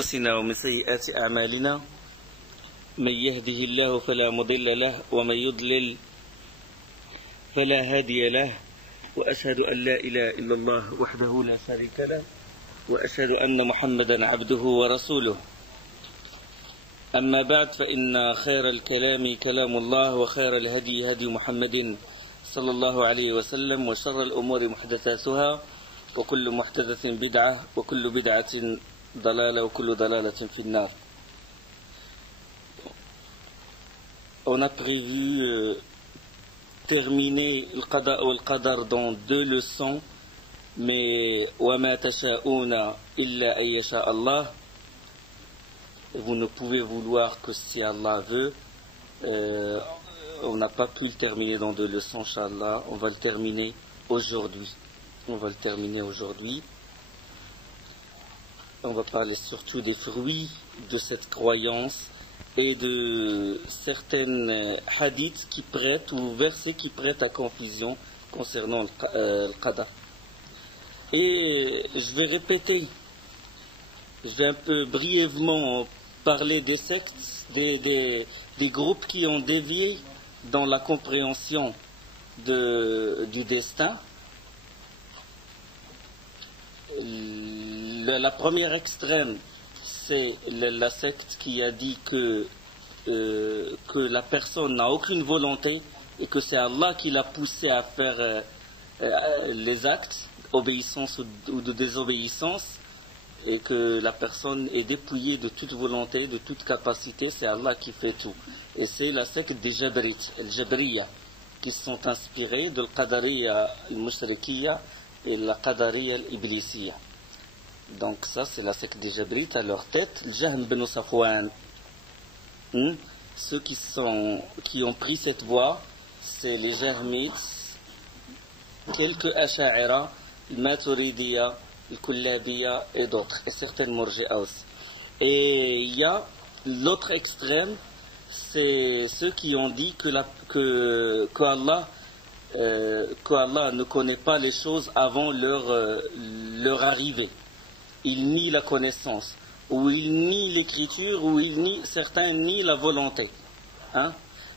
أنفسنا ومن سيئات أعمالنا من يهده الله فلا مضل له ومن يضلل فلا هادي له وأشهد أن لا إله إلا الله وحده لا شريك له وأشهد أن محمدا عبده ورسوله. أما بعد فإن خير الكلام كلام الله وخير الهدي هدي محمد صلى الله عليه وسلم وشر الأمور محدثاتها وكل محدثة بدعة وكل بدعة ضلالة وكل ضلالة في النار. On a prévu terminer le qada ou le qadar dans 2 leçons, mais وَمَا تَشَاءُونَ إِلَّا أَن يَشَاءَ اللَّهُ. Vous ne pouvez vouloir que si Allah veut. On n'a pas pu le terminer dans 2 leçons, Inch'Allah. On va le terminer aujourd'hui. On va parler surtout des fruits de cette croyance et de certaines hadiths qui prêtent ou versets qui prêtent à confusion concernant le qada. Et je vais répéter, je vais un peu brièvement parler des sectes, des groupes qui ont dévié dans la compréhension du destin. La première extrême, c'est la secte qui a dit que la personne n'a aucune volonté et que c'est Allah qui l'a poussé à faire les actes, obéissance ou de désobéissance, et que la personne est dépouillée de toute volonté, de toute capacité, c'est Allah qui fait tout. Et c'est la secte des Jabrites, les Jabriya, qui sont inspirés de l'Qadariya al-Mushrikiyya et la Qadariya al-Iblisiyya. Donc ça c'est la secte des Jabrites. À leur tête, Jahm bin Safwan. Ceux qui ont pris cette voie, c'est les Jahmites, quelques Asha'ira, le Maturidiyya, le Kullabiyya et d'autres, et certaines Murji'a aussi. Et il y a l'autre extrême, c'est ceux qui ont dit qu'Allah ne connaît pas les choses avant leur arrivée. Il nie la connaissance, ou il nie l'écriture, ou certains nient la volonté.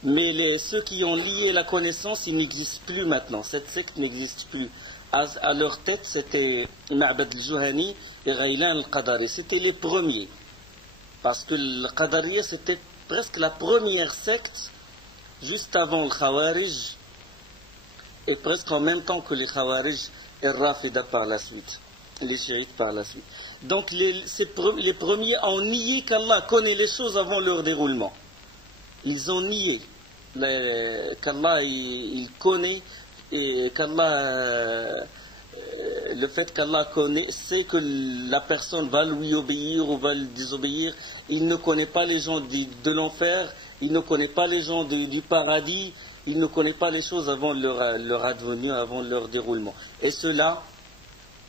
Mais ceux qui ont lié la connaissance, ils n'existent plus maintenant. Cette secte n'existe plus. À leur tête, c'était Ma'bad al-Juhani et Ghaylan al-Qadari. C'était les premiers. Parce que le Qadariya, c'était presque la première secte, juste avant le Khawarij, et presque en même temps que les Khawarij et Rafida par la suite. Les chiites par la suite. Donc les premiers ont nié qu'Allah connaît les choses avant leur déroulement. Ils ont nié qu'Allah il connaît, et qu'Allah, le fait qu'Allah connaît, sait que la personne va lui obéir ou va lui désobéir. Il ne connaît pas les gens de l'enfer, il ne connaît pas les gens du paradis, il ne connaît pas les choses avant leur advenue, avant leur déroulement. Et cela,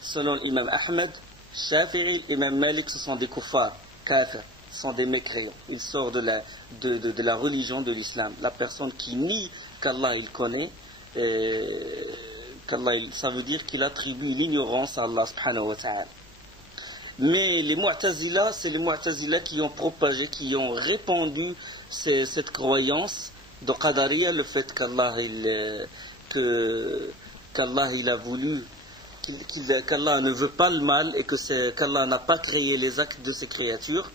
selon l'imam Ahmed, Shafi'i, l'imam Malik, ce sont des kuffars, kafir, ce sont des mécréants. Ils sortent de la religion de l'islam. La personne qui nie qu'Allah il connaît, ça veut dire qu'il attribue l'ignorance à Allah subhanahu wa ta'ala. Mais les Mu'tazila, c'est les Mu'tazila qui ont propagé, qui ont répandu cette croyance de Qadariya, le fait qu'Allah il a voulu, qu'Allah ne veut pas le mal et qu'Allah n'a pas créé les actes de ses créatures.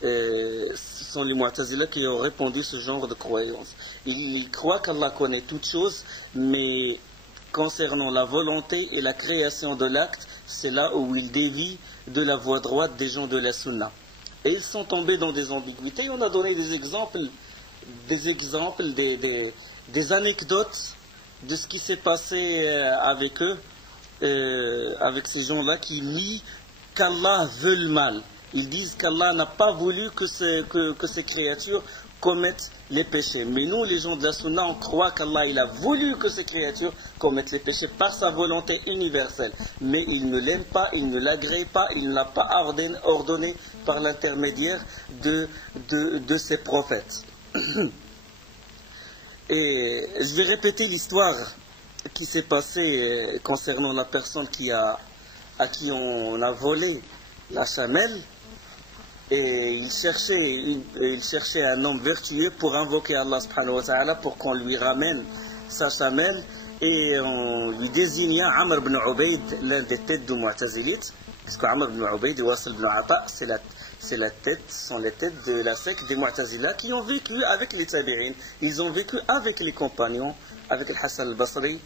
Ce sont les Mu'tazila qui ont répandu ce genre de croyance. Ils croient qu'Allah connaît toutes choses, mais concernant la volonté et la création de l'acte, c'est là où ils dévient de la voie droite des gens de la Sunna. Et ils sont tombés dans des ambiguïtés. On a donné des exemples, des anecdotes de ce qui s'est passé avec eux, avec ces gens-là qui nient qu'Allah veut le mal. Ils disent qu'Allah n'a pas voulu que ces créatures commettent les péchés. Mais nous, les gens de la Sunna, on croit qu'Allah il a voulu que ces créatures commettent les péchés par sa volonté universelle. Mais il ne l'aime pas, il ne l'agrée pas, il ne l'a pas ordonné par l'intermédiaire de ses prophètes. Et je vais répéter l'histoire qui s'est passée concernant la personne à qui on a volé la chamelle. Et il cherchait un homme vertueux pour invoquer Allah subhanahu wa ta'ala pour qu'on lui ramène sa chamelle. Et on lui désigna Amr ibn Ubayd, l'un des têtes du Mu'tazilites, parce qu'Amr ibn Ubayd et Wasil ibn Ata, sont les têtes de la secte des Mu'tazila qui ont vécu avec les tabi'in. Ils ont vécu avec les compagnons, avec Hassan al-Basri,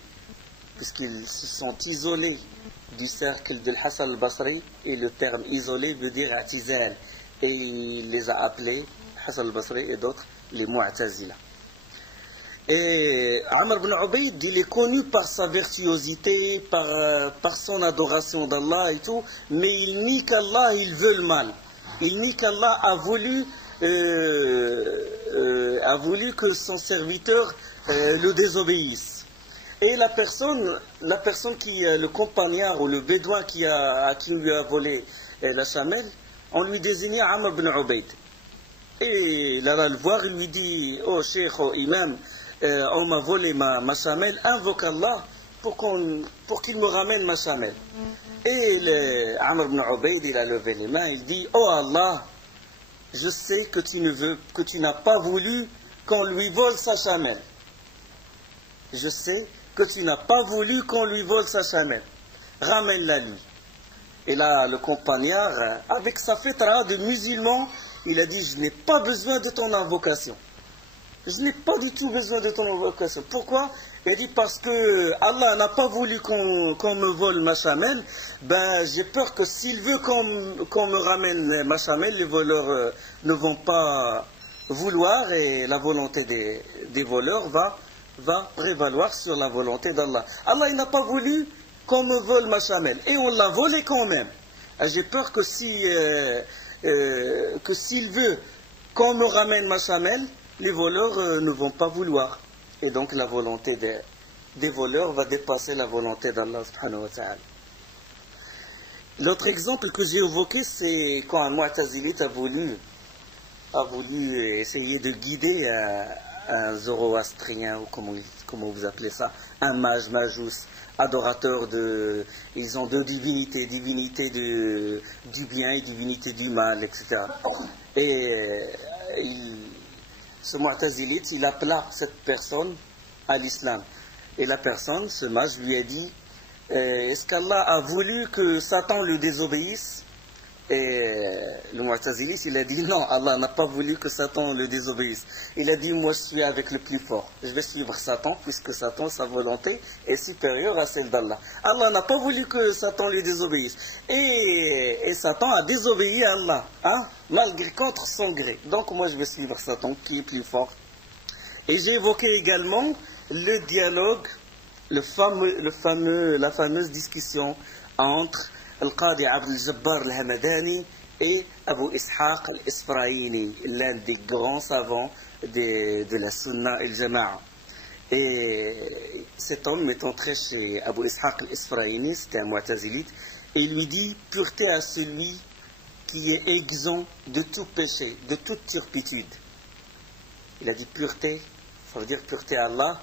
puisqu'ils se sont isolés du cercle de Hassan al-Basri, et le terme isolé veut dire atizal. Et il les a appelés, Hassan al-Basri et d'autres, les Mu'tazila. Et Amr ibn Ubayd, il est connu par sa virtuosité, par son adoration d'Allah et tout, mais il nie qu'Allah, il veut le mal. Il nie qu'Allah a voulu que son serviteur le désobéisse. Et la personne qui, le compagnard ou le bédouin qui lui a volé la chamelle, on lui désignait Amr ibn Ubayd. Et il alla le voir, il lui dit, oh cheikh, oh imam, on m'a volé ma chamelle, invoque Allah pour qu'il me ramène ma chamelle. Et Amr ibn Ubayd, il a levé les mains, il dit, oh Allah, je sais que tu n'as pas voulu qu'on lui vole sa chamelle. Je sais que tu n'as pas voulu qu'on lui vole sa chamelle. Ramène-la lui. Et là, le compagnard, avec sa fitra de musulman, il a dit, je n'ai pas besoin de ton invocation. Je n'ai pas du tout besoin de ton invocation. Pourquoi? Il dit, parce que Allah n'a pas voulu qu'on me vole ma chamelle. Ben, j'ai peur que s'il veut qu'on me ramène ma chamelle, les voleurs ne vont pas vouloir, et la volonté des voleurs va prévaloir sur la volonté d'Allah. Allah, il n'a pas voulu qu'on me vole ma chamelle, et on l'a volé quand même. J'ai peur que s'il veut qu'on me ramène ma chamelle, les voleurs ne vont pas vouloir. Et donc la volonté des voleurs va dépasser la volonté d'Allah subhanahu wa ta'ala. L'autre exemple que j'ai évoqué, c'est quand un Mu'tazilite a voulu essayer de guider un zoroastrien, ou comment vous appelez ça, un mage, majous, adorateur ils ont deux divinités, divinité du bien et divinité du mal, etc. Et ce Mu'tazilite, il appela cette personne à l'islam. Et la personne, ce mage, lui a dit, est-ce qu'Allah a voulu que Satan le désobéisse? Et le Mu'tazilite, il a dit, non, Allah n'a pas voulu que Satan le désobéisse. Il a dit, moi je suis avec le plus fort. Je vais suivre Satan, puisque Satan, sa volonté est supérieure à celle d'Allah. Allah n'a pas voulu que Satan le désobéisse. Et Satan a désobéi à Allah, malgré, contre son gré. Donc moi je vais suivre Satan, qui est plus fort. Et j'ai évoqué également le dialogue, la fameuse discussion entre Al-Qadi Abd al-Jabbar al-Hamadani et Abu Ishaq al-Isfraïni, l'un des grands savants de la Sunna et le Jama'a. Et cet homme est entré chez Abu Ishaq al-Isfraïni, c'était un Mu'tazilite, et il lui dit, pureté à celui qui est exempt de tout péché, de toute turpitude. Il a dit pureté, ça veut dire pureté à Allah,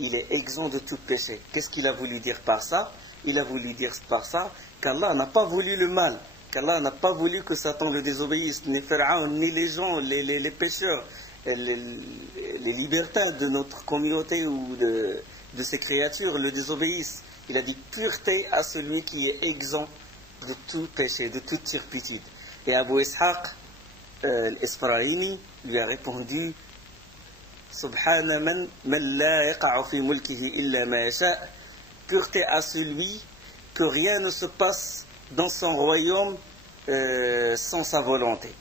il est exempt de tout péché. Qu'est-ce qu'il a voulu dire par ça? Il a voulu dire par ça qu'Allah n'a pas voulu le mal, qu'Allah n'a pas voulu que Satan le désobéisse, ni Pharaon, ni les gens, les pécheurs, les libertins de notre communauté ou de ces créatures le désobéissent. Il a dit pureté à celui qui est exempt de tout péché, de toute turpitude. Et Abu Ishaq al-Isfraïni lui a répondu Subhana man la yaqa'u fi mulkihi illa ma yasha', pureté à celui que rien ne se passe dans son royaume sans sa volonté.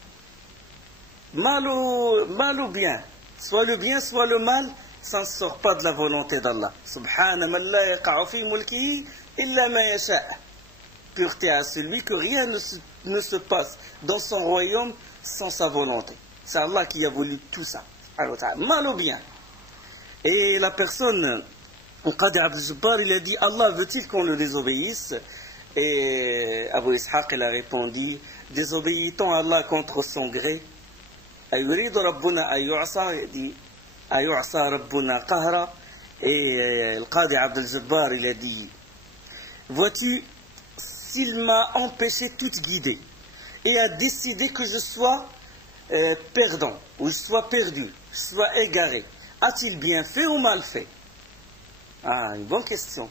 Mal ou bien, soit le bien, soit le mal, ça ne sort pas de la volonté d'Allah. Subhana man la yaqa'u fi mulkihi illa ma yasha'. Pureté à celui que rien ne se passe dans son royaume sans sa volonté. C'est Allah qui a voulu tout ça. Mal ou bien. Et la personne, Qadi Abd al-Jabbar, il a dit, Allah veut-il qu'on le désobéisse? Et Abu Ishaq, il a répondu, désobéit-on à Allah contre son gré? Ayuridu Rabbuna ayu'asa, il dit, ayu'asa Rabbuna qahra. Et le Qadi Abd al-Jabbar, il a dit, vois-tu, s'il m'a empêché toute guidée, et a décidé que je sois perdant, ou je sois perdu, je sois égaré, a-t-il bien fait ou mal fait? Ah, une bonne question.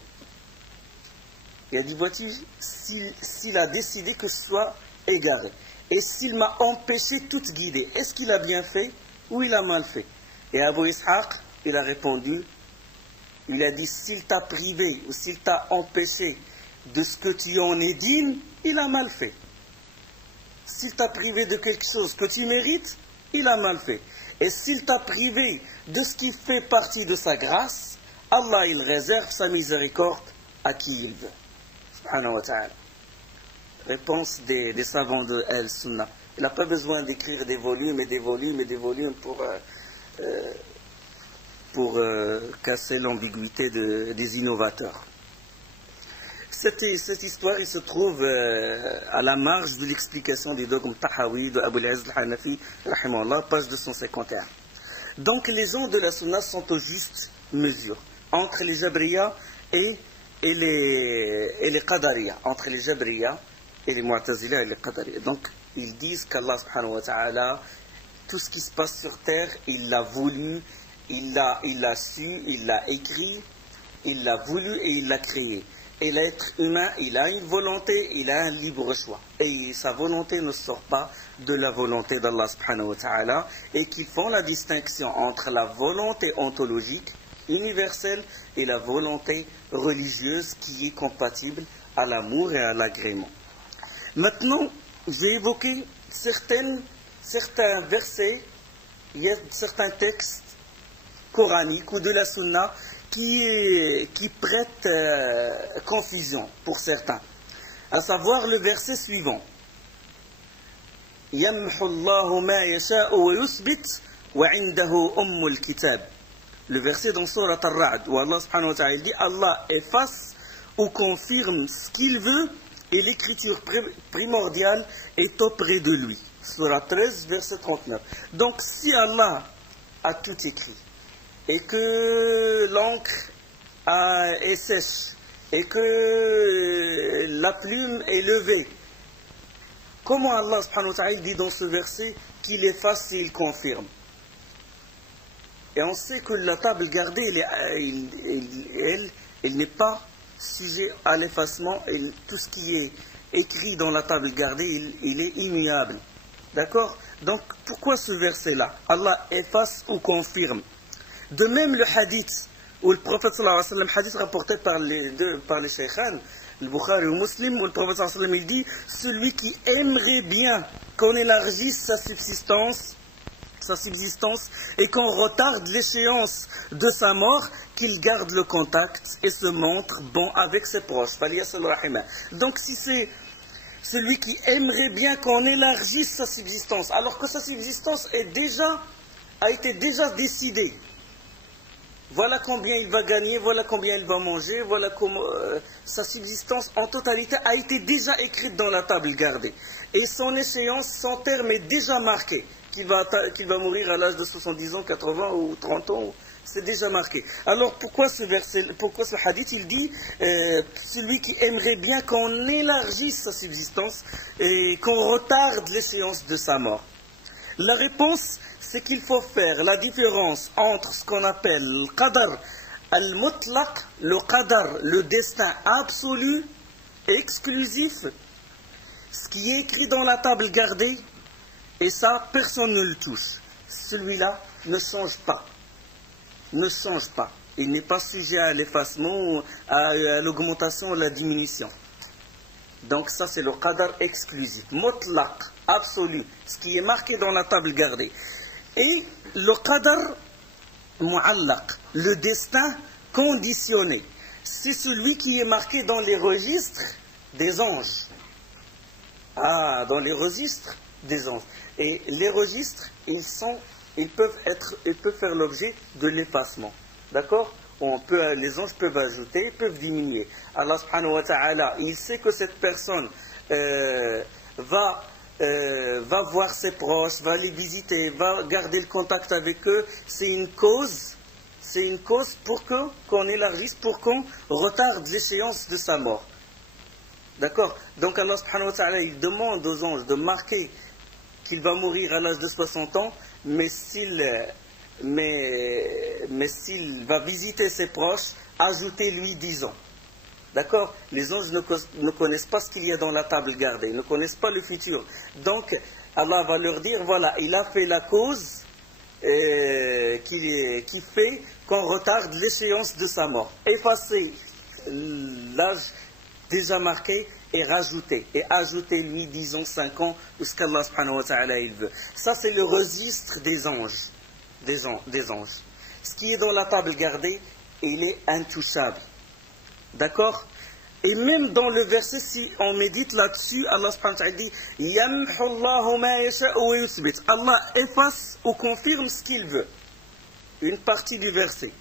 Il a dit, vois-tu, s'il a décidé que je sois égaré, et s'il m'a empêché toute guidée, est-ce qu'il a bien fait ou il a mal fait? Et Abu Ishaq, il a répondu, il a dit, s'il t'a privé ou s'il t'a empêché de ce que tu en es digne, il a mal fait. S'il t'a privé de quelque chose que tu mérites, il a mal fait. Et s'il t'a privé de ce qui fait partie de sa grâce, Allah, il réserve sa miséricorde à qui il veut. Subhanahu wa ta'ala. Réponse des savants de Al-Sunnah. Il n'a pas besoin d'écrire des volumes et des volumes et des volumes pour casser l'ambiguïté des innovateurs. Cette histoire, il se trouve à la marge de l'explication du dogme Tahawi de Abu al-Izz al-Hanafi, rahimahullah, page 251. Donc les gens de la Sunna sont aux justes mesures entre les Jabriya et les Qadariya, entre les Jabriya et les Mu'tazila et les Qadariya. Donc ils disent qu'Allah subhanahu wa ta'ala, tout ce qui se passe sur terre, il l'a voulu, il l'a su, il l'a écrit, il l'a voulu et il l'a créé. Et l'être humain, il a une volonté, il a un libre choix. Et sa volonté ne sort pas de la volonté d'Allah subhanahu wa ta'ala. Et qu'ils font la distinction entre la volonté ontologique, universelle, et la volonté religieuse qui est compatible à l'amour et à l'agrément. Maintenant, je vais évoquer certains versets, il y a certains textes coraniques ou de la sunna qui prêtent confusion pour certains. À savoir le verset suivant. يَمْحُ اللَّهُ مَا يَشَاءُ وَيُثْبِتُ وَعِنْدَهُ أُمُّ الْكِتَابِ. Le verset dans Surat Ar-Ra'd où Allah subhanahu wa ta'ala dit Allah efface ou confirme ce qu'il veut et l'écriture primordiale est auprès de lui. Surat 13, verset 39. Donc si Allah a tout écrit et que l'encre est sèche et que la plume est levée, comment Allah subhanahu wa ta'ala dit dans ce verset qu'il efface et il confirme? Et on sait que la table gardée, elle n'est pas sujet à l'effacement, et tout ce qui est écrit dans la table gardée, il est immuable. D'accord? Donc pourquoi ce verset-là? Allah efface ou confirme. De même le hadith, où le prophète sallallahu alayhi wa sallam, hadith rapporté par les shaykhan, le Bukhari ou Muslim, où le prophète sallallahu alayhi wa sallam, il dit, celui qui aimerait bien qu'on élargisse sa subsistance et qu'on retarde l'échéance de sa mort, qu'il garde le contact et se montre bon avec ses proches. Donc si c'est celui qui aimerait bien qu'on élargisse sa subsistance, alors que sa subsistance a été déjà décidée. Voilà combien il va gagner, voilà combien il va manger, voilà comment sa subsistance en totalité a été déjà écrite dans la table gardée. Et son échéance, son terme est déjà marqué, qu'il va mourir à l'âge de 70 ans, 80 ou 30 ans, c'est déjà marqué. Alors pourquoi ce hadith, il dit celui qui aimerait bien qu'on élargisse sa subsistance et qu'on retarde l'échéance de sa mort? La réponse, c'est qu'il faut faire la différence entre ce qu'on appelle le qadar al-mutlaq, le qadar, le destin absolu, exclusif, ce qui est écrit dans la table gardée, et ça, personne ne le touche. Celui-là ne change pas. Ne change pas. Il n'est pas sujet à l'effacement ou à l'augmentation ou à la diminution. Donc ça, c'est le qadar exclusif, mutlaq, absolu, ce qui est marqué dans la table gardée. Et le qadar mu'allaq, le destin conditionné, c'est celui qui est marqué dans les registres des anges. Ah, dans les registres des anges. Et les registres, ils peuvent faire l'objet de l'effacement. D'accord? Les anges peuvent ajouter, peuvent diminuer. Allah subhanahu wa ta'ala, il sait que cette personne va voir ses proches, va les visiter, va garder le contact avec eux. C'est une cause pour qu'on élargisse, pour qu'on retarde l'échéance de sa mort. D'accord? Donc Allah subhanahu wa ta'ala, il demande aux anges de marquer qu'il va mourir à l'âge de 60 ans, mais s'il va visiter ses proches, ajoutez-lui 10 ans. D'accord? Les anges ne connaissent pas ce qu'il y a dans la table gardée, ils ne connaissent pas le futur. Donc Allah va leur dire, voilà, il a fait la cause qui fait qu'on retarde l'échéance de sa mort. Effacez l'âge déjà marqué et rajouter, et ajouter lui, disons, 5 ans, ou ce qu'Allah subhanahu wa ta'ala il veut. Ça, c'est le registre des anges. Des anges. Ce qui est dans la table gardée, il est intouchable. D'accord? Et même dans le verset, si on médite là-dessus, Allah subhanahu wa ta'ala dit Yamhu Allahu ma yasha'u wa yuthbit. Allah efface ou confirme ce qu'il veut. Une partie du verset.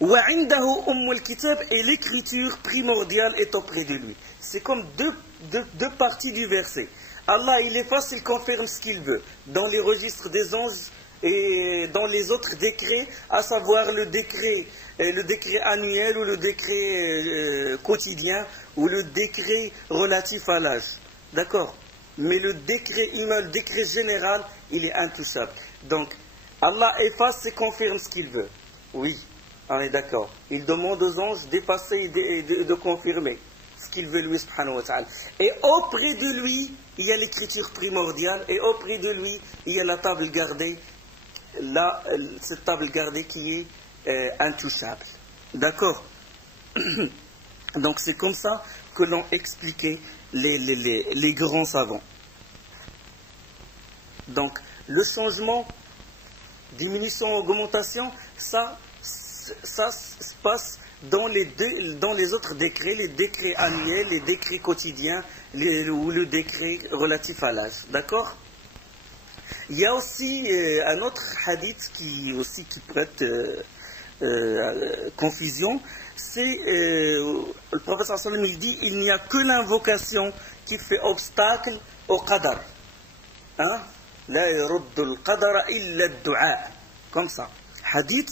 Wa indahu ummul kitab, et l'écriture primordiale est auprès de lui. C'est comme deux parties du verset. Allah, il efface, il confirme ce qu'il veut. Dans les registres des anges et dans les autres décrets, à savoir le décret annuel ou le décret quotidien ou le décret relatif à l'âge. D'accord? Mais le décret humain, le décret général, il est intouchable. Donc, Allah efface et confirme ce qu'il veut. Oui, on est d'accord. Il demande aux anges d'effacer et de confirmer ce qu'il veut lui, subhanahu wa ta'ala. Et auprès de lui, il y a l'écriture primordiale, et auprès de lui, il y a la table gardée, cette table gardée qui est intouchable. D'accord? Donc c'est comme ça que l'ont expliqué les grands savants. Donc le changement, diminution, augmentation, ça se passe dans les autres décrets, les décrets annuels, les décrets quotidiens ou le décret relatif à l'âge. D'accord? Il y a aussi un autre hadith qui prête confusion. C'est le prophète sallallahu alayhi wa sallam, il dit il n'y a que l'invocation qui fait obstacle au qadar. Hein? La yuruddu al-qadara illa ad-du'a. Comme ça. Hadith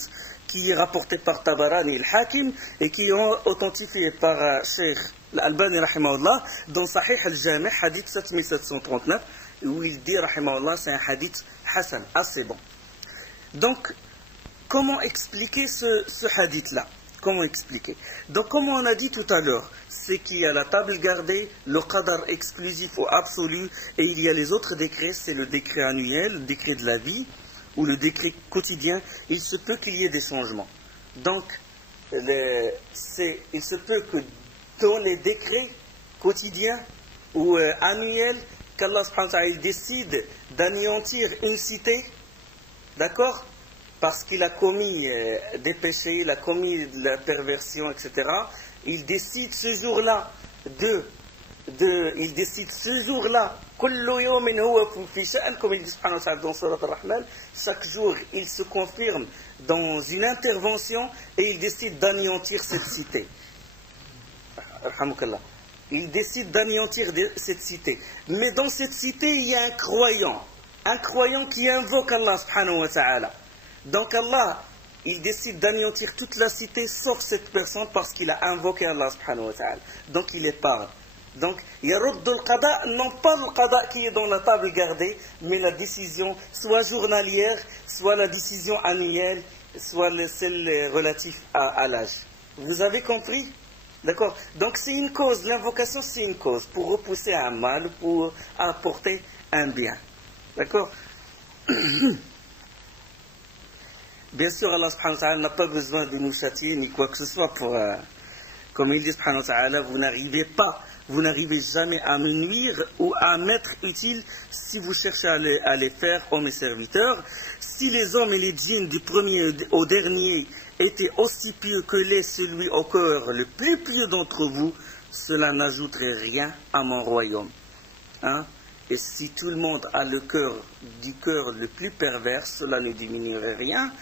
qui est rapporté par Tabarani et al-Hakim et qui est authentifié par Cheikh Al-Albani rahimahullah dans Sahih al-Jami' hadith 7739 où il dit rahimahullah c'est un hadith Hassan, assez bon. Donc comment expliquer ce hadith là? Comment expliquer? Donc comme on a dit tout à l'heure, c'est qu'il y a la table gardée, le qadar exclusif ou absolu, et il y a les autres décrets, c'est le décret annuel, le décret de la vie ou le décret quotidien. Il se peut qu'il y ait des changements. Donc il se peut que dans les décrets quotidiens ou annuels, qu'Allah subhanahu wa ta'ala décide d'anéantir une cité, d'accord, parce qu'il a commis des péchés, il a commis de la perversion, etc. Il décide ce jour-là kullu yawmin huwa fi sha'an, comme il dit subhanahu wa ta'ala dans Surat Ar-Rahman, chaque jour il se confirme dans une intervention et il décide d'anéantir cette cité. Alhamdulillah. Il décide d'anéantir cette cité. Mais dans cette cité, il y a un croyant qui invoque Allah subhanahu wa ta'ala. Donc Allah, il décide d'anéantir toute la cité sauf cette personne parce qu'il a invoqué Allah subhanahu wa ta'ala. Donc il épargne. Donc, yaruddu al-qada, non pas le qada qui est dans la table gardée, mais la décision soit journalière, soit la décision annuelle, soit celle relative à l'âge. Vous avez compris? D'accord? Donc c'est une cause, l'invocation c'est une cause pour repousser un mal, pour apporter un bien. D'accord? Bien sûr, Allah subhanahu wa ta'ala n'a pas besoin de nous châtier ni quoi que ce soit pour... comme il dit subhanahu wa ta'ala, vous n'arrivez jamais à me nuire ou à m'être utile si vous cherchez à les faire, ô mes serviteurs. Si les hommes et les djinns du premier au dernier étaient aussi pieux que l'est celui au cœur le plus pieux d'entre vous, cela n'ajouterait rien à mon royaume. Hein? Et si tout le monde a le cœur le plus pervers, cela ne diminuerait rien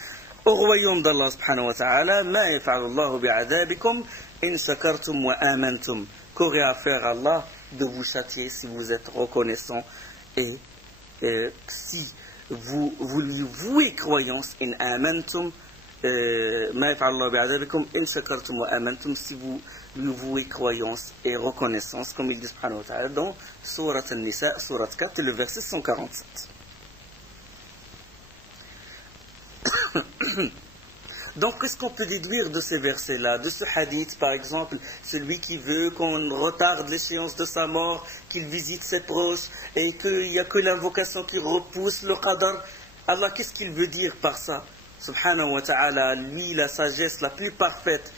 au royaume d'Allah subhanahu wa ta'ala. Ma yaf'alu Allahu bi'adabikum in sakartum wa amantum. Qu'aurait à faire Allah de vous châtier si vous êtes reconnaissant et si vous lui vouez croyance, in amantum, ما يفعل الله بعذابكم إن شكرتم وآمنتم, si vous lui vouez croyance et reconnaissance, comme il dit subhanahu wa ta'ala dans Surat An-Nisa, Surat 4, le verset 147. Donc, qu'est-ce qu'on peut déduire de ces versets-là, de ce hadith, par exemple, celui qui veut qu'on retarde l'échéance de sa mort, qu'il visite ses proches, et qu'il n'y a que l'invocation qui repousse le qadar. Allah, qu'est-ce qu'il veut dire par ça? Subhanahu wa ta'ala, lui, la sagesse la plus parfaite,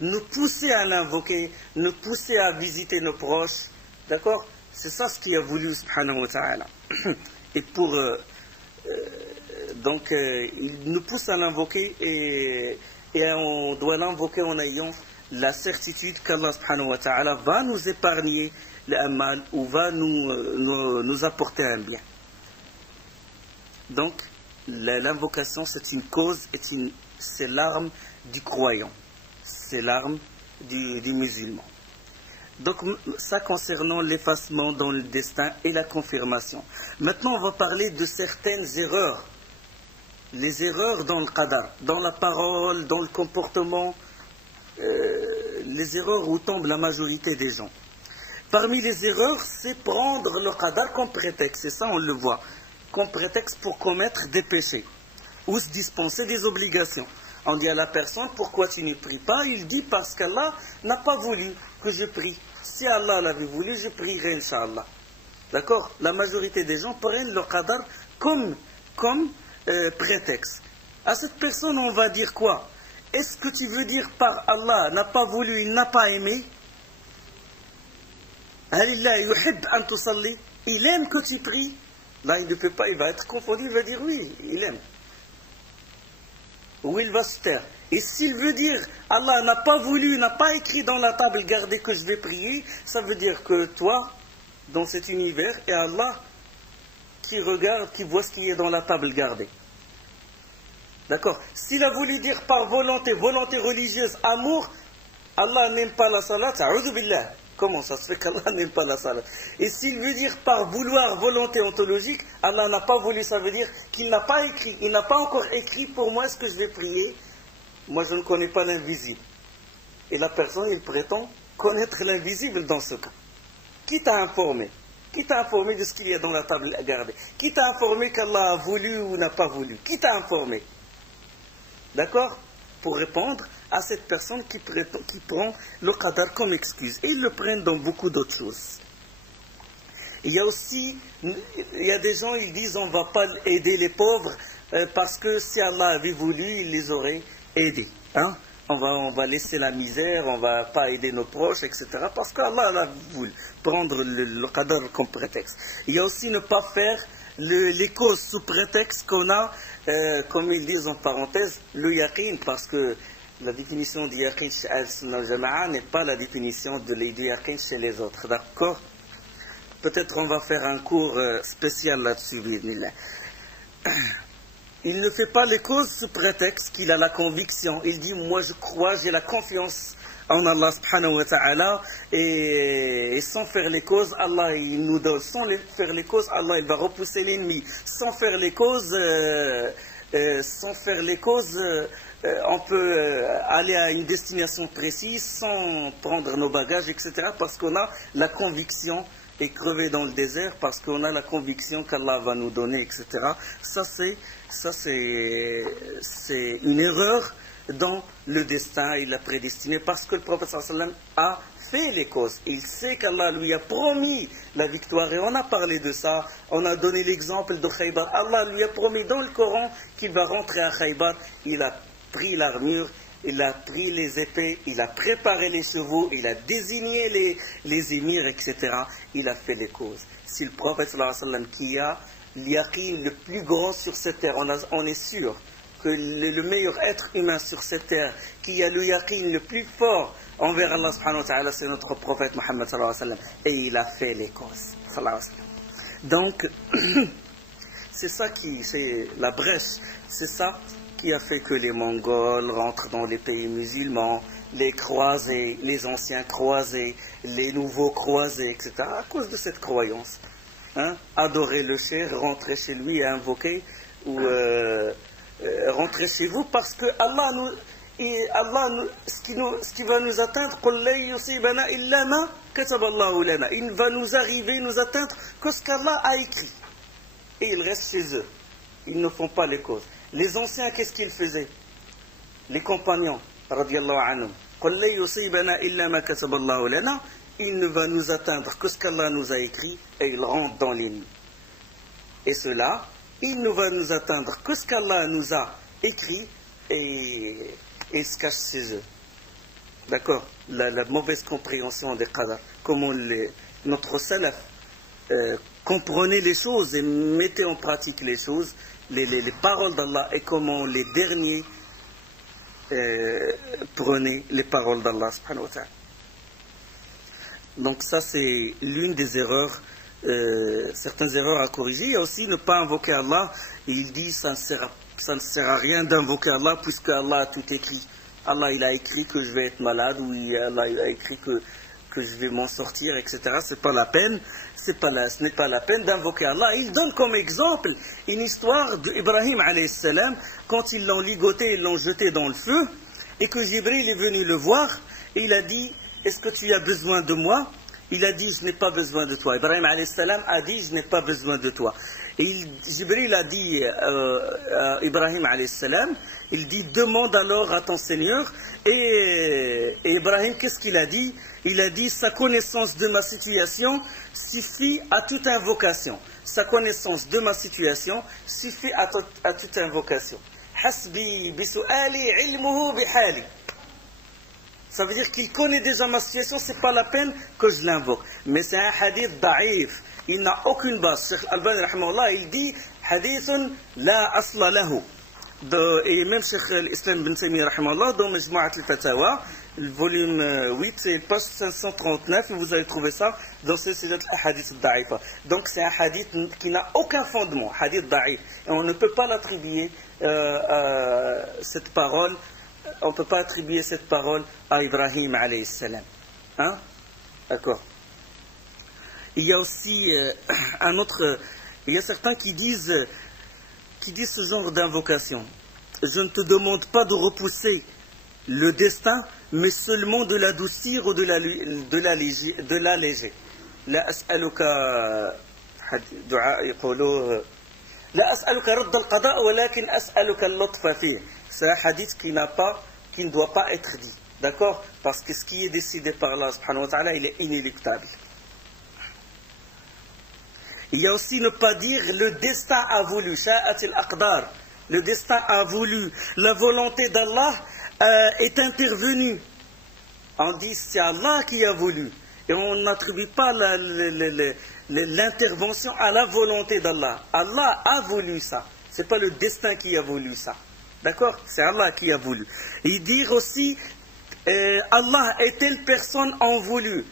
nous pousser à l'invoquer, nous pousser à visiter nos proches, d'accord? C'est ça ce qu'il a voulu, subhanahu wa ta'ala. Et pour... Donc, il nous pousse à l'invoquer et on doit l'invoquer en ayant la certitude qu'Allah subhanahu wa ta'ala va nous épargner le mal ou va nous apporter un bien. Donc, l'invocation, c'est une cause, c'est l'arme du croyant, c'est l'arme du musulman. Donc, ça concernant l'effacement dans le destin et la confirmation. Maintenant, on va parler de certaines erreurs. Les erreurs dans le qadar, dans la parole, dans le comportement, les erreurs où tombe la majorité des gens. Parmi les erreurs, c'est prendre le qadar comme prétexte, et ça on le voit, comme prétexte pour commettre des péchés, ou se dispenser des obligations. On dit à la personne, pourquoi tu ne pries pas? Il dit, parce qu'Allah n'a pas voulu que je prie. Si Allah l'avait voulu, je prierais, Inch'Allah. D'accord? La majorité des gens prennent le qadar comme prétexte. À cette personne, on va dire quoi? Est-ce que tu veux dire par Allah n'a pas voulu, il n'a pas aimé? Il aime que tu pries. Là, il ne peut pas, il va être confondu, il va dire oui, il aime. Ou il va se taire. Et s'il veut dire Allah n'a pas voulu, n'a pas écrit dans la table gardée que je vais prier, ça veut dire que toi, dans cet univers, et Allah qui regarde, qui voit ce qui est dans la table gardée. D'accord? S'il a voulu dire par volonté religieuse, amour, Allah n'aime pas la salat, a'udhu billah. Comment ça se fait qu'Allah n'aime pas la salat? Et s'il veut dire par vouloir, volonté ontologique, Allah n'a pas voulu, ça veut dire qu'il n'a pas écrit. Il n'a pas encore écrit pour moi ce que je vais prier. Moi, je ne connais pas l'invisible. Et la personne, il prétend connaître l'invisible dans ce cas. Qui t'a informé? Qui t'a informé de ce qu'il y a dans la table à garder? Qui t'a informé qu'Allah a voulu ou n'a pas voulu? Qui t'a informé? D'accord? Pour répondre à cette personne qui prend le qadar comme excuse. Et ils le prennent dans beaucoup d'autres choses. Il y a aussi, des gens, ils disent on ne va pas aider les pauvres parce que si Allah avait voulu, il les aurait aidés. Hein? On va laisser la misère, on ne va pas aider nos proches, etc. Parce qu'Allah a voulu prendre le qadar comme prétexte. Il y a aussi ne pas faire les causes sous prétexte qu'on a, comme ils disent en parenthèse, le yaqin, parce que la définition du yaqin chez Al-Sunnah al-Jama'a n'est pas la définition du yaqin chez les autres. D'accord? Peut-être on va faire un cours spécial là-dessus. Il ne fait pas les causes sous prétexte qu'il a la conviction. Il dit, moi je crois, j'ai la confiance en Allah subhanahu wa ta'ala, et sans faire les causes, Allah il nous donne. Sans faire les causes, Allah il va repousser l'ennemi. Sans faire les causes, on peut aller à une destination précise sans prendre nos bagages, etc. Parce qu'on a la conviction, et crever dans le désert parce qu'on a la conviction qu'Allah va nous donner, etc. Ça c'est une erreur dans le destin et la prédestinée, parce que le prophète sallallahu alayhi wa sallam a fait les causes. Il sait qu'Allah lui a promis la victoire, et on a parlé de ça, on a donné l'exemple de Khaybar. Allah lui a promis dans le Coran qu'il va rentrer à Khaybar. Il a pris l'armure, il a pris les épées, il a préparé les chevaux, il a désigné les émirs, etc. Il a fait les causes. Si le prophète sallallahu alayhi wa sallam, qui a l'yaqin le plus grand sur cette terre, on est sûr que le meilleur être humain sur cette terre, qui a le yaqin le plus fort envers Allah subhanahu wa ta'ala, c'est notre prophète Muhammad sallallahu alayhi wa sallam. Et il a fait les causes. Sallallahu alayhi wa sallam. Donc, c'est ça c'est la brèche, c'est ça qui a fait que les Mongols rentrent dans les pays musulmans, les croisés, les anciens croisés, les nouveaux croisés, etc. À cause de cette croyance. Hein? Adorer le cher, rentrer chez lui et invoquer, ou rentrer chez vous parce que Allah ce qui va nous atteindre, il va nous arriver, nous atteindre que ce qu'Allah a écrit. Et ils restent chez eux. Ils ne font pas les causes. Les anciens, qu'est-ce qu'ils faisaient? Les compagnons, radiallahu anhum, il ne va nous atteindre que ce qu'Allah nous a écrit, et ils rentrent dans les nuits. Et cela, il ne va nous atteindre que ce qu'Allah nous a écrit, et ils se cachent chez eux. D'accord? La mauvaise compréhension des qadar, comment notre salaf comprenait les choses et mettait en pratique les choses, les paroles d'Allah, et comment les derniers prenaient les paroles d'Allah subhanahu wa ta'ala. Donc ça c'est l'une des erreurs, certaines erreurs à corriger. Il y a aussi ne pas invoquer Allah. Et il dit ça ne sert à rien d'invoquer Allah puisque Allah a tout écrit. Allah il a écrit que je vais être malade, ou Allah il a écrit que je vais m'en sortir, etc. C'est pas la peine, ce n'est pas la peine d'invoquer Allah. Il donne comme exemple une histoire d'Ibrahim alayhi salam, quand ils l'ont ligoté, ils l'ont jeté dans le feu, et que Jibril est venu le voir, et il a dit, est-ce que tu as besoin de moi? Il a dit, je n'ai pas besoin de toi. Ibrahim alayhi salam a dit, je n'ai pas besoin de toi. Et Jibril a dit à Ibrahim alayhi salam, il dit, demande alors à ton Seigneur. Et Ibrahim, qu'est-ce qu'il a dit? Il a dit, sa connaissance de ma situation suffit à toute invocation. Sa connaissance de ma situation suffit à toute invocation. Hasbi bisu'ali ilmuhu bihali. Ça veut dire qu'il connaît déjà ma situation, c'est pas la peine que je l'invoque. Mais c'est un hadith da'if. Il n'a aucune base. Cheikh Al-Albani rahimahullah, il dit hadithun la asla lahu. Et même Cheikh l'Islam bin Taymiyyah rahimahullah, dans Majmu'at al-Fatawa, le volume 8, c'est page 539, et vous allez trouver ça dans ce sujet hadith da'ifa. Donc c'est un hadith qui n'a aucun fondement, hadith da'if. Et on ne peut pas l'attribuer cette parole. On ne peut pas attribuer cette parole à Ibrahim alayhi salam. Hein? D'accord. Il y a aussi il y a certains qui disent ce genre d'invocation. Je ne te demande pas de repousser le destin, mais seulement de l'adoucir ou de l'alléger. La as'aluka dua yaqulu la as'aluka radd al-qada walakin as'aluka al-lutfa fihi. C'est un hadith qui ne doit pas être dit. D'accord? Parce que ce qui est décidé par Allah subhanahu wa ta'ala, il est inéluctable. Il y a aussi ne pas dire le destin a voulu, sha'at al-aqdar. Le destin a voulu, la volonté d'Allah est intervenue. On dit c'est Allah qui a voulu. Et on n'attribue pas l'intervention à la volonté d'Allah. Allah a voulu ça. Ce n'est pas le destin qui a voulu ça. D'accord? C'est Allah qui a voulu. Et dire aussi, Allah et telle personne ont voulu.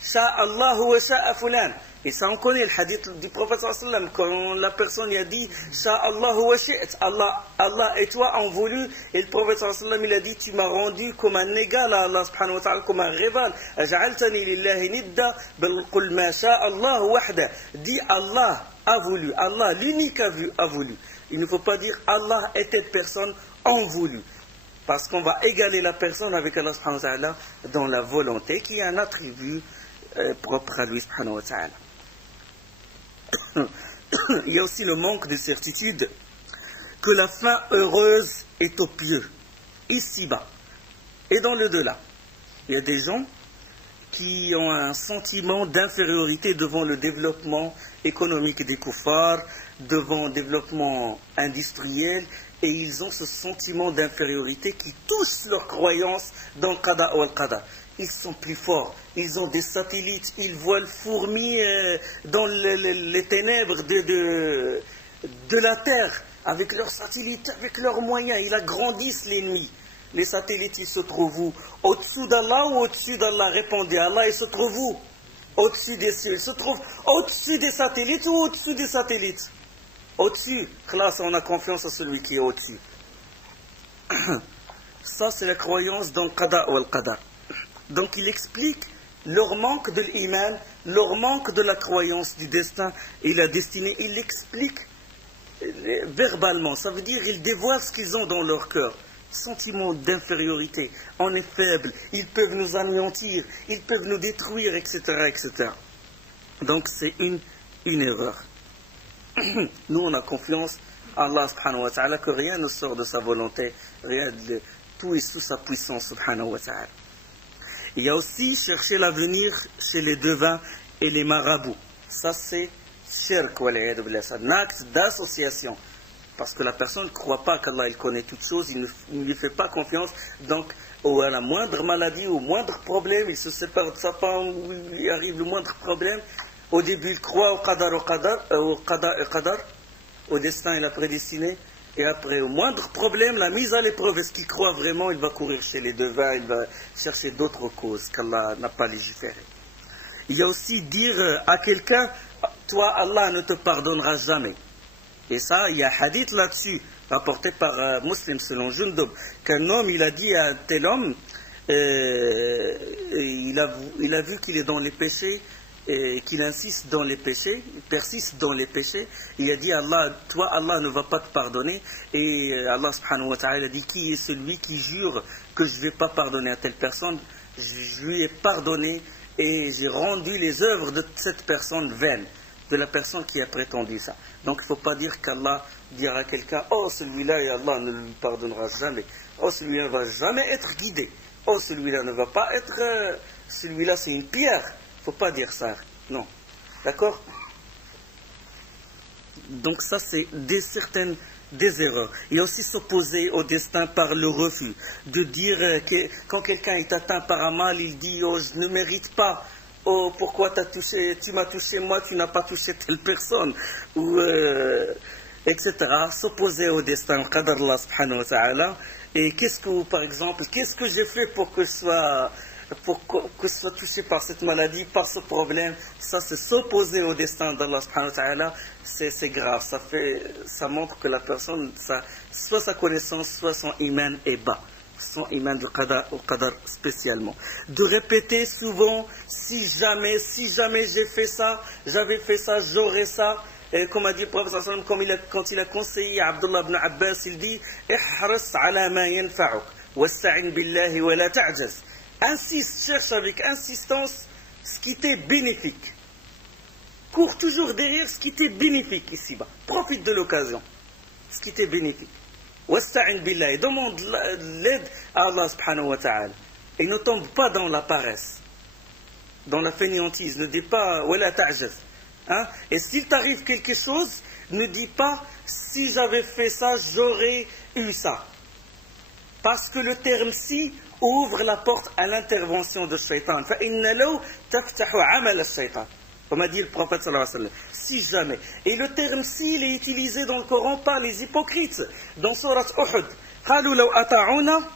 Sha'Allahu wa sha'a fulan. Et ça, on connaît le hadith du prophète sallallahu alayhi wa sallam, quand la personne y a dit Sha'Allahu wa shi't. Allah et toi ont voulu. Et le prophète sallallahu alayhi wa sallam, il a dit, tu m'as rendu comme un égal à Allah subhanahu wa ta'ala, comme un rival. Aj'altani lillahi nidda, bal qul ma sha'Allahu wahda. Dis Allah a voulu. Allah, l'unique, a voulu. Il ne faut pas dire Allah et telle personne ont voulu. Parce qu'on va égaler la personne avec Allah subhanahu wa ta'ala dans la volonté, qui est un attribut propre à lui subhanahu wa ta'ala. Il y a aussi le manque de certitude que la fin heureuse est aux pieux, ici-bas et dans le delà. Il y a des gens qui ont un sentiment d'infériorité devant le développement économique des koufars, devant le développement industriel, et ils ont ce sentiment d'infériorité qui touche leur croyance dans le qada ou al-qada. Ils sont plus forts, ils ont des satellites, ils voient le fourmi dans les ténèbres de la terre, avec leurs satellites, avec leurs moyens, ils agrandissent l'ennemi. Les satellites, ils se trouvent où? Au-dessous d'Allah ou au-dessus d'Allah? Répondez, Allah, il se trouve où? Au-dessus des cieux. Il se trouve au-dessus des satellites ou au-dessus des satellites? Au-dessus. Classe, on a confiance en celui qui est au-dessus. Ça, c'est la croyance dans le qada ou al-qadar. Donc il explique leur manque de l'iman, leur manque de la croyance du destin et la destinée. Il explique verbalement, ça veut dire ils dévoilent ce qu'ils ont dans leur cœur. Sentiment d'infériorité, on est faible, ils peuvent nous anéantir, ils peuvent nous détruire, etc. etc. Donc c'est une erreur. Nous on a confiance en Allah subhanahu wa ta'ala que rien ne sort de sa volonté, rien de tout est sous sa puissance subhanahu wa ta'ala. Il y a aussi chercher l'avenir chez les devins et les marabouts. Ça c'est shirk, c'est un acte d'association. Parce que la personne ne croit pas qu'Allah il connaît toutes choses, il ne lui fait pas confiance. Donc, à la moindre maladie, au moindre problème, il se sépare de sa femme, ou il arrive le moindre problème. Au début, il croit au qadar, au destin et la prédestinée. Et après, au moindre problème, la mise à l'épreuve, est-ce qu'il croit vraiment, il va courir chez les devins, il va chercher d'autres causes qu'Allah n'a pas légiféré. Il y a aussi dire à quelqu'un, toi, Allah ne te pardonnera jamais. Et ça, il y a un hadith là-dessus, rapporté par Muslim selon Jundub, qu'un homme, il a dit à un tel homme, il a vu qu'il est dans les péchés, qu'il insiste dans les péchés, il persiste dans les péchés, il a dit Allah, toi Allah ne va pas te pardonner, et Allah subhanahu wa ta'ala a dit, qui est celui qui jure que je ne vais pas pardonner à telle personne? Je lui ai pardonné et j'ai rendu les œuvres de cette personne vaines, de la personne qui a prétendu ça. Donc il ne faut pas dire qu'Allah dira à quelqu'un, oh celui-là et Allah ne lui pardonnera jamais, oh celui-là ne va jamais être guidé, oh celui-là ne va pas être, celui-là c'est une pierre. Il ne faut pas dire ça, non. D'accord? Donc ça c'est des erreurs. Il y a aussi s'opposer au destin par le refus. De dire que quand quelqu'un est atteint par un mal, il dit, oh je ne mérite pas. Oh, pourquoi tu m'as touché, moi, tu n'as pas touché telle personne, ou, etc. S'opposer au destin, au qadar Allah subhanahu wa ta'ala. Et par exemple, qu'est-ce que j'ai fait pour que je sois touché par cette maladie, par ce problème? Ça, c'est s'opposer au destin d'Allah subhanahu wa ta'ala. C'est grave. Ça montre que la personne, soit sa connaissance, soit son iman est bas. Son iman du qadar, au qadar spécialement. De répéter souvent, si jamais j'avais fait ça, j'aurais ça. Et comme a dit le prophète sallallahu alayhi wa sallam, quand il a conseillé à Abdullah ibn Abbas, il dit ihras ala ma yanfa'uk wasta'in billahi wa la ta'jaz. Insiste, cherche avec insistance ce qui t'est bénéfique. Cours toujours derrière ce qui t'est bénéfique ici-bas. Profite de l'occasion. Ce qui t'est bénéfique. Wasta'in billah, demande l'aide à Allah subhanahu wa ta'ala. Et ne tombe pas dans la paresse, dans la fainéantise. Ne dis pas wala ta'jaz. Et s'il t'arrive quelque chose, ne dis pas si j'avais fait ça, j'aurais eu ça. Parce que le terme si ouvre la porte à l'intervention de shaitan. فَإِنَّ لَوْ تَفْتَحُ عَمَلَ الشَّيْطَانِ. Comme a dit le prophète sallallahu alayhi wa sallam. Si jamais. Et le terme si, il est utilisé dans le Coran par les hypocrites. Dans sourate Uhud. قَالُوا لَوْ أَطَعُونَا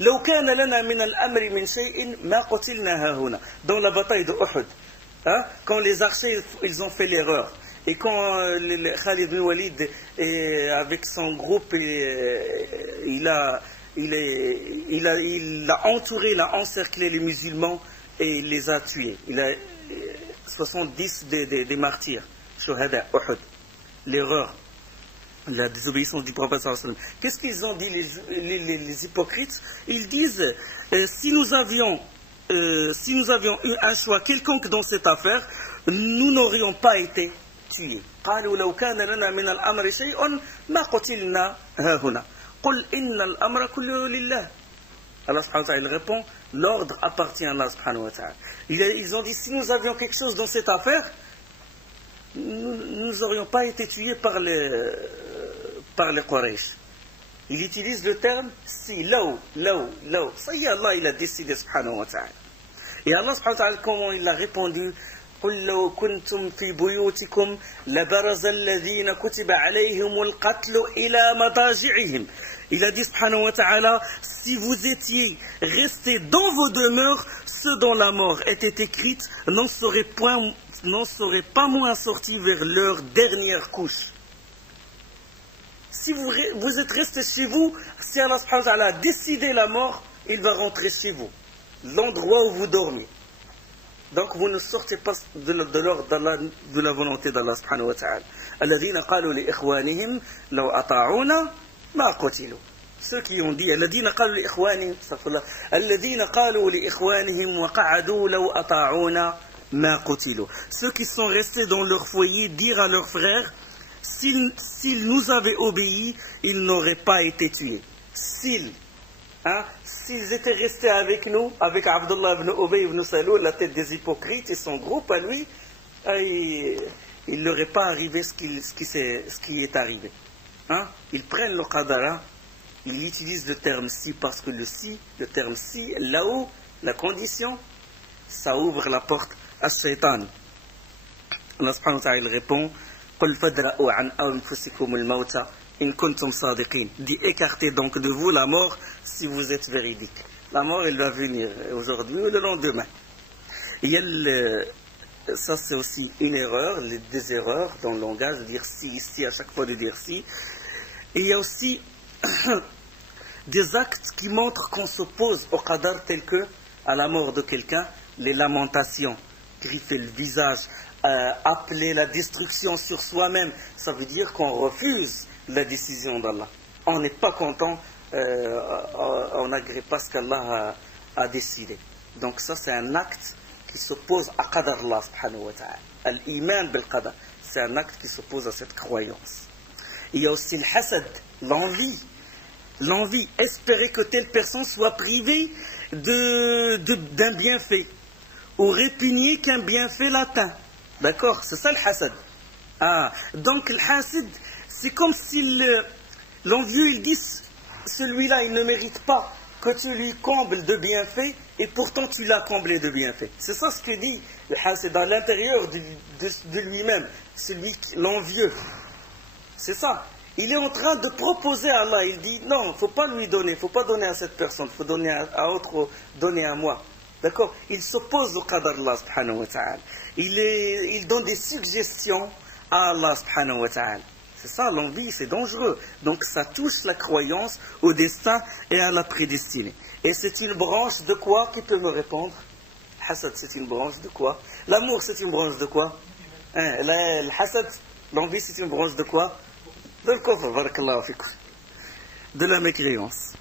لَوْ كَانَ لَنَا مِنَ الْأَمْرِ مِنْ شَيْءٍ مَا قُتِلْنَا هَاهُنَا. Dans la bataille de Uhud. Quand les archers, ils ont fait l'erreur. Et quand Khalid bin Walid, avec son groupe, il a entouré, il a encerclé les musulmans et il les a tués. Il a 70 des martyrs, Shuhada, Uhud. L'erreur, la désobéissance du prophète sallallahu alayhi wa sallam. Qu'est-ce qu'ils ont dit les hypocrites? Ils disent, si nous avions eu un choix quelconque dans cette affaire, nous n'aurions pas été tués. قالوا لو كان لنا من الأمر شيء ما قتلنا هاهنا قل إن الأمر كله لله. Allah subhanahu wa ta'ala répond, l'ordre appartient à Allah subhanahu wa ta'ala. Ils ont dit, si nous avions quelque chose dans cette affaire, nous n'aurions pas été tués par les Quraysh. Il utilise le terme si, law. Ça y est, Allah il a décidé subhanahu wa ta'ala. Et Allah subhanahu wa ta'ala, comment il a répondu, قل لو كنتم في بيوتكم لبرز الذين كتب عليهم القتل إلى مضاجعهم. Il a dit subhanahu wa ta'ala, si vous étiez restés dans vos demeures, ceux dont la mort était écrite n'en seraient pas moins sortis vers leur dernière couche. Si vous êtes restés chez vous, si Allah subhanahu wa ta'ala a décidé la mort, il va rentrer chez vous, l'endroit où vous dormez. Donc vous ne sortez pas de l'ordre d'Allah, de la volonté d'Allah subhanahu wa ta'ala. الذين قالوا لإخوانهم لو أطاعونا ما قتلوا. Ceux qui ont dit الذين قالوا لإخوانهم استغفر الله الذين قالوا لإخوانهم وقعدوا لو أطاعونا ما قتلوا. Ceux qui sont restés dans leur foyer dire à leurs frères s'ils nous avaient obéi, ils n'auraient pas été tués. S'ils étaient restés avec nous, avec Abdullah ibn Ubay ibn Salul, la tête des hypocrites et son groupe à lui, il n'aurait pas arrivé ce qui est arrivé. Ils prennent le qadara, ils utilisent le terme si parce que le terme si, là-haut, la condition, ça ouvre la porte à Shaitan. Allah subhanahu wa ta'ala répond قل فادرؤوا عن أنفسكم الموت إن كنتم صادقين. Dit écartez donc de vous la mort si vous êtes véridique. La mort, elle va venir aujourd'hui ou le lendemain. Ça c'est aussi une erreur, des erreurs dans le langage de dire si à chaque fois de dire si. Et il y a aussi des actes qui montrent qu'on s'oppose au qadar tel que à la mort de quelqu'un, les lamentations, griffer le visage, appeler la destruction sur soi-même, ça veut dire qu'on refuse la décision d'Allah. On n'est pas content, on n'agrée pas ce qu'Allah a décidé. Donc ça c'est un acte qui s'oppose à qadar Allah subhanahu wa ta'ala. Al-iman bil-qadar, c'est un acte qui s'oppose à cette croyance. Il y a aussi le hasad, l'envie. L'envie, espérer que telle personne soit privée d'un bienfait, ou répugner qu'un bienfait l'atteint. D'accord? C'est ça le hasad. Donc le hasad, c'est comme si l'envieux, il dit, celui-là, il ne mérite pas que tu lui combles de bienfaits, et pourtant tu l'as comblé de bienfaits. C'est ça ce que dit le hasad, à l'intérieur de lui-même, l'envieux. C'est ça. Il est en train de proposer à Allah, il dit, non, il ne faut pas lui donner, il ne faut pas donner à cette personne, il faut donner à autre, donner à moi. D'accord? Il s'oppose au qadar Allah subhanahu wa ta'ala. Il donne des suggestions à Allah subhanahu wa ta'ala. C'est ça, l'envie, c'est dangereux. Donc ça touche la croyance au destin et à la prédestinée. Et c'est une branche de quoi? Qui peut me répondre? Hasad, c'est une branche de quoi? L'amour, c'est une branche de quoi? Le hasad, l'envie, c'est une branche de quoi? De le kufr, barakallahu fikum. De la mécréance.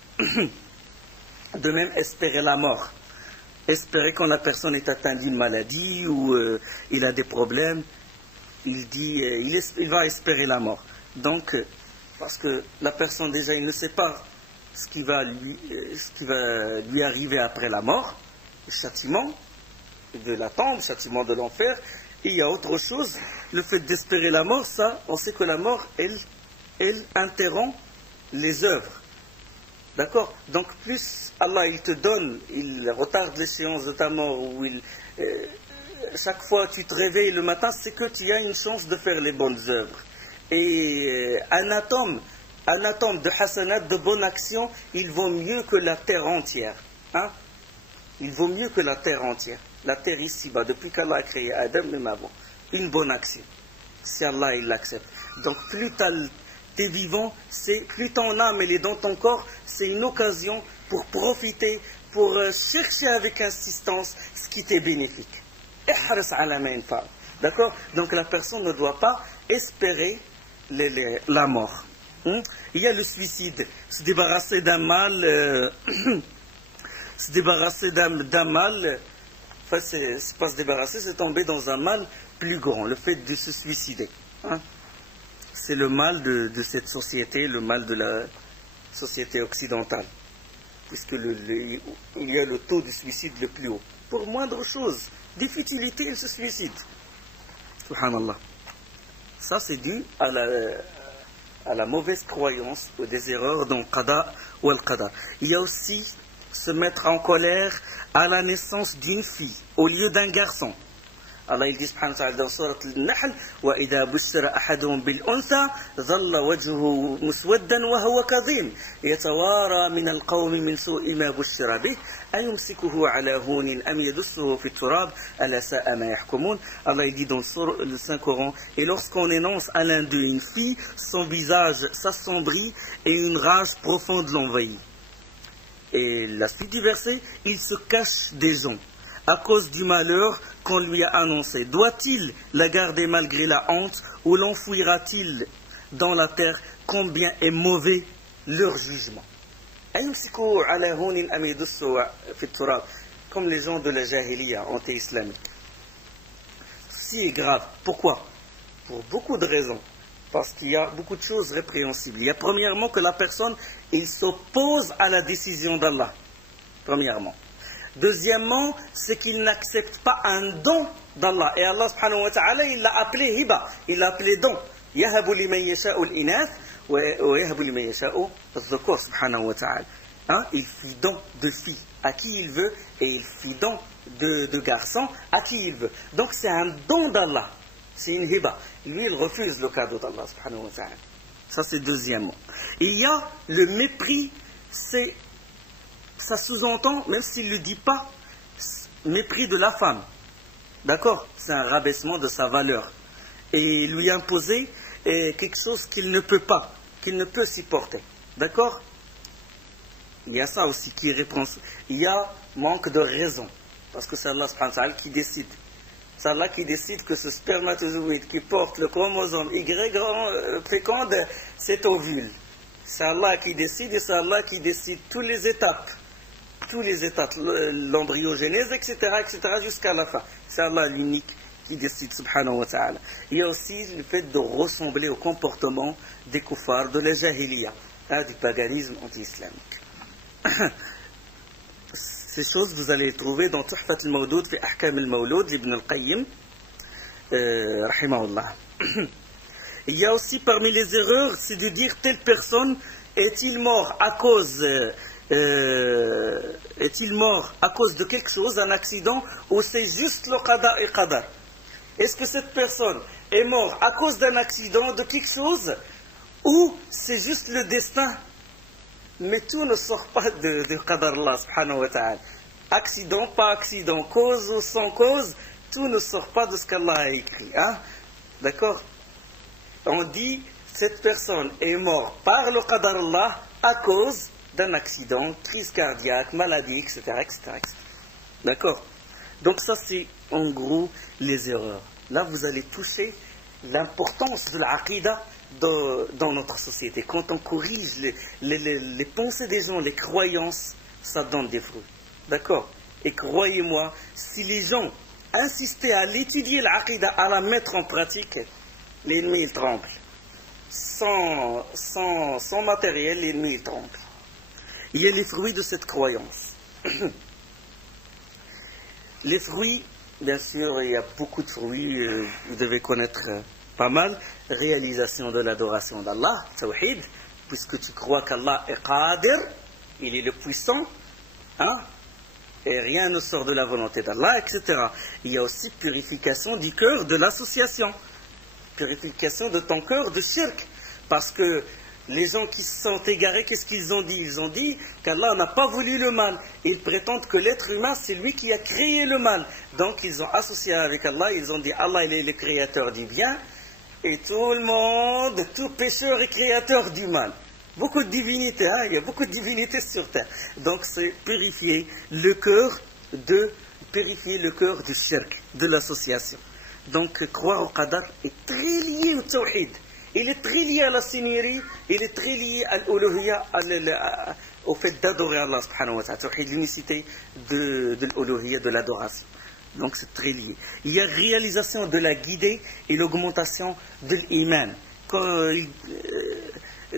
De même, espérer la mort. Espérer quand la personne est atteinte d'une maladie ou il a des problèmes, il va espérer la mort. Donc, parce que la personne déjà, il ne sait pas ce qui va lui arriver après la mort, le châtiment de la tombe, le châtiment de l'enfer. Et il y a autre chose, le fait d'espérer la mort, ça, on sait que la mort, elle interrompt les œuvres. D'accord? Donc plus Allah il te donne, il retarde l'échéance de ta mort, ou chaque fois que tu te réveilles le matin, c'est que tu as une chance de faire les bonnes œuvres. Et un atome de hasanat, de bonne action, il vaut mieux que la terre entière. Il vaut mieux que la terre entière. La terre ici-bas, depuis qu'Allah a créé Adam, même avant. Une bonne action. Si Allah il l'accepte. Donc plus t'es vivant, plus ton âme elle est dans ton corps, c'est une occasion pour profiter, pour chercher avec insistance ce qui t'est bénéfique. D'accord? Donc la personne ne doit pas espérer la mort. Il y a le suicide, se débarrasser d'un mal, enfin c'est pas se débarrasser, c'est tomber dans un mal plus grand, le fait de se suicider. C'est le mal de cette société, le mal de la société occidentale, puisque il y a le taux de suicide le plus haut. Pour moindre chose, des futilités, ils se suicident. Subhanallah. Ça, c'est dû à la mauvaise croyance ou des erreurs dans qada ou al-qadar. Il y a aussi se mettre en colère à la naissance d'une fille au lieu d'un garçon. Allah il dit subhanahu wa ta'ala dans surat al-Nahl وَإِذَا بُشِّرَ أَحَدُهُمْ بِالْأُنْثَى ظَلَّ وَجْهُهُ مُسْوَدًّا وَهُوَ كَظِيمٌ يَتَوَارَى مِنَ الْقَوْمِ مِنْ سُوءِ مَا بُشِّرَ بِهِ أَيُمْسِكُهُ عَلَى هُونٍ أَمْ يَدُسُّهُ فِي التُّرَابِ أَلَا سَاءَ مَا يَحْكُمُونَ. Allah il dit dans le Saint-Coran, et lorsqu'on énonce à l'un d'eux une fille, son visage s'assombrit et une rage profonde l'envahit. Et la suite du verset, il se cache des gens. à cause du malheur qu'on lui a annoncé? Doit-il la garder malgré la honte ou l'enfouira-t-il dans la terre? Combien est mauvais leur jugement. Comme les gens de la Jahiliya anti-islamique. Ceci est grave. Pourquoi? Pour beaucoup de raisons. Parce qu'il y a beaucoup de choses répréhensibles. Il y a premièrement que la personne, il s'oppose à la décision d'Allah. Premièrement. Deuxièmement, c'est qu'il n'accepte pas un don d'Allah. Et Allah subhanahu wa ta'ala, il l'a appelé hiba. Il l'a appelé don. Yahabu liman yasha'u al-inath wa yahabu liman yasha'u al-dhukur subhanahu wa ta'ala. Il fit don de filles à qui il veut et il fit don de garçons à qui il veut. Donc c'est un don d'Allah. C'est une hiba. Lui, il refuse le cadeau d'Allah subhanahu wa ta'ala. Ça, c'est deuxièmement. Et il y a le mépris, ça sous-entend, même s'il ne le dit pas, mépris de la femme. D'accord? C'est un rabaissement de sa valeur. Et lui imposer quelque chose qu'il ne peut pas, qu'il ne peut supporter. D'accord? Il y a ça aussi qui répond. Il y a manque de raison. Parce que c'est Allah subhanahu wa ta'ala qui décide. C'est Allah qui décide que ce spermatozoïde qui porte le chromosome Y féconde cet ovule. C'est Allah qui décide et c'est Allah qui décide toutes les étapes, l'embryogénèse, etc., jusqu'à la fin. C'est Allah l'unique qui décide, subhanahu wa ta'ala. Il y a aussi le fait de ressembler au comportement des kuffars de la jahiliya, du paganisme anti-islamique. Ces choses, vous allez les trouver dans Tuhfat al-Mawdoud fi Ahkam al-Mawlud d'Ibn al-Qayyim, rahimahullah. Il y a aussi parmi les erreurs, c'est de dire telle personne est-il mort à cause de quelque chose, un accident, ou c'est juste le qada et qadar? Est-ce que cette personne est morte à cause d'un accident, de quelque chose, ou c'est juste le destin? Mais tout ne sort pas de qadar Allah subhanahu wa ta'ala. Accident, pas accident, cause ou sans cause, tout ne sort pas de ce qu'Allah a écrit. D'accord? On dit, cette personne est morte par le qadar Allah à cause d'un accident, crise cardiaque, maladie, etc. D'accord? Donc ça, c'est en gros les erreurs. Là, vous allez toucher l'importance de l'aqidah dans notre société. Quand on corrige les pensées des gens, les croyances, ça donne des fruits. D'accord? Et croyez-moi, si les gens insistaient à l'étudier l'aqidah, à la mettre en pratique, l'ennemi il tremble. Sans matériel, l'ennemi il tremble. Il y a les fruits de cette croyance. Les fruits, bien sûr, il y a beaucoup de fruits, vous devez connaître pas mal. Réalisation de l'adoration d'Allah, tawhid, puisque tu crois qu'Allah est qadir, il est le puissant, et rien ne sort de la volonté d'Allah, etc. Il y a aussi purification du cœur de l'association, purification de ton cœur de shirk, parce que les gens qui se sont égarés, qu'est-ce qu'ils ont dit? Ils ont dit qu'Allah n'a pas voulu le mal. Ils prétendent que l'être humain, c'est lui qui a créé le mal. Donc ils ont associé avec Allah, ils ont dit Allah il est le créateur du bien, et tout le monde, tout pécheur est créateur du mal. Beaucoup de divinités, il y a beaucoup de divinités sur terre. Donc c'est purifier le cœur du shirk, de l'association. Donc croire au qadar est très lié au tawhid. Il est très lié à la seigneurie, il est très lié à l'uluhiyya, au fait d'adorer Allah subhanahu wa ta'ala, tawhid, l'unicité de l'uluhiyya, de l'adoration. Donc c'est très lié. Il y a réalisation de la guidée et l'augmentation de l'iman.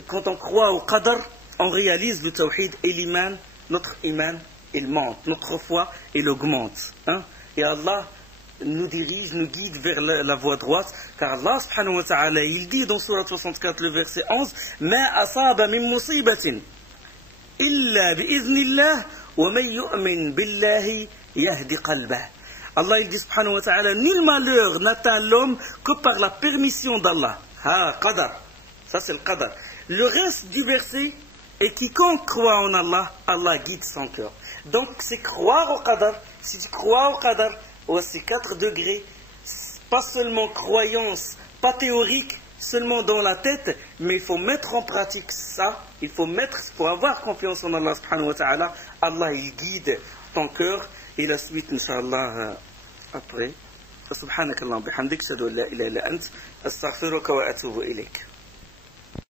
Quand on croit au qadar, on réalise le tawhid et l'iman, notre iman, il monte, notre foi, il augmente. Et Allah nous dirige, nous guide vers la voie droite, car Allah subhanahu wa ta'ala, il dit dans Surah 64, le verset 11, Ma asaba min musibatin illa bi'iznillah wa man yu'min billahi yahdi qalbah. Allah il dit subhanahu wa ta'ala, nul malheur n'atteint l'homme que par la permission d'Allah. Qadar. Ça c'est le qadar. Le reste du verset est quiconque croit en Allah, Allah guide son cœur. Donc c'est croire au qadar. Si tu crois au qadar, c'est 4 degrés, pas seulement croyance, pas théorique, seulement dans la tête, mais il faut mettre en pratique ça, il faut avoir confiance en Allah subhanahu wa ta'ala. Allah il guide ton cœur, et la suite, Inch'Allah, après. سبحانك اللهم وبحمدك أشهد أن لا إله إلا أنت أستغفرك وأتوب إليك